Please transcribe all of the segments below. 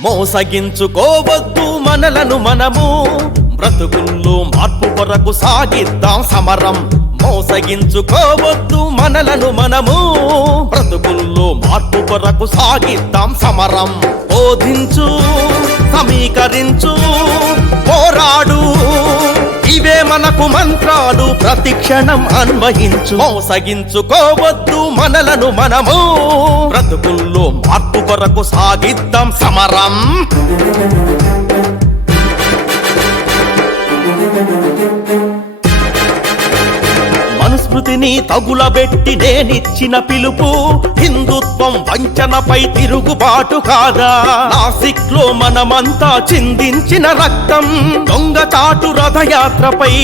మోసగించుకోవద్దు మనలను మనము, బ్రతుకుల్లో మార్పు కొరకు సాగిద్దాం సమరం. మోసగించుకోవద్దు మనలను మనము, బ్రతుకుల్లో మార్పు కొరకు సాగిద్దాం సమరం. బోధించు, సమీకరించు, పోరాడు, ఇవే మనకు మంత్రాలు, ప్రతిక్షణం అన్వయించు. మోసగించుకోవద్దు మనలను మనము, బ్రతుకుల్లో మార్పు కొరకు సాగిద్దాం సమరం. మనుస్మృతిని తగులబెట్టి నేనిచ్చిన పిలుపు, హిందుత్వం వంచనపై తిరుగుబాటు కాదా? నాసిక్ లో మనమంతా చిందించిన రక్తం, దొంగచాటు రథయాత్రపై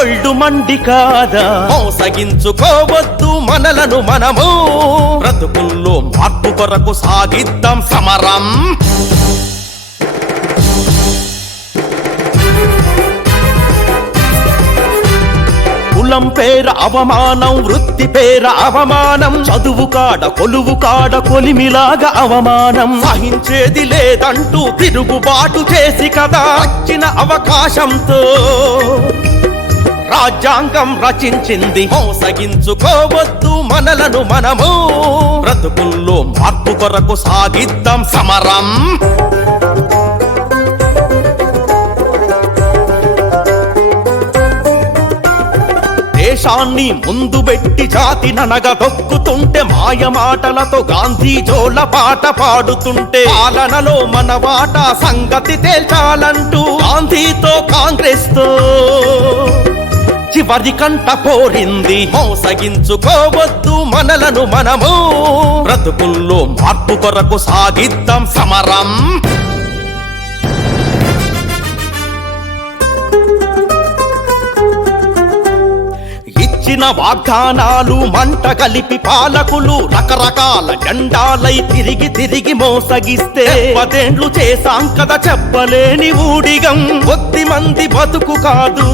ఒళ్ళు మండి కాదా? మోసగించుకోవద్దు మనలను మనము, బ్రతుకుల్లో మార్పు కొరకు సాగిద్దాం సమరం. కులం పేర అవమానం, వృత్తి పేర అవమానం, చదువు కాడ కొలువు కాడ కొలిమిలాగా అవమానం. సహించేది లేదంటూ తిరుగుబాటు చేసి కదా వచ్చిన అవకాశంతో రాజ్యాంగం రచించింది. మోసగించుకోవద్దు మనలను మనము, బ్రతుకుల్లో మార్పు కొరకు సాగిద్దాం సమరం. దేశాన్ని ముందు పెట్టి జాతి ననగదొక్కుతుంటే, మాయ మాటలతో గాంధీ జోల పాట పాడుతుంటే, పాలనలో మన వాటా సంగతి తేల్చాలంటూ గాంధీతో కాంగ్రెస్ తో చివరి కంట కోరింది. మోసగించుకోవద్దు మనలను మనము, బ్రతుకుల్లో మార్పు కొరకు సాగిద్దాం సమరం. ఇచ్చిన వాగ్దానాలు మంట కలిపి పాలకులు రకరకాల జెండాలై తిరిగి తిరిగి మోసగిస్తే, 10 చేసాం కదా చెప్పలేని ఊడిగం. కొద్ది మంది బతుకు కాదు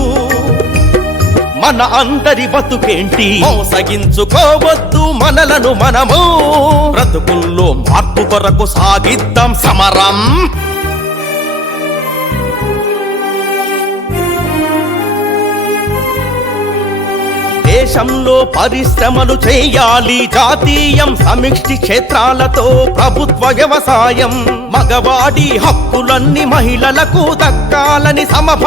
మన అందరి బతుకేంటి? మోసగించుకోవద్దు మనలను మనము, బ్రతుకుల్లో మార్పు కొరకు సాగిద్దాం సమరం. దేశంలో పరిశ్రమలు చేయాలి జాతీయం, సమిష్టి క్షేత్రాలతో ప్రభుత్వ వ్యవసాయం. మగవాడి హక్కులన్నీ మహిళలకు దక్కాలని సమభా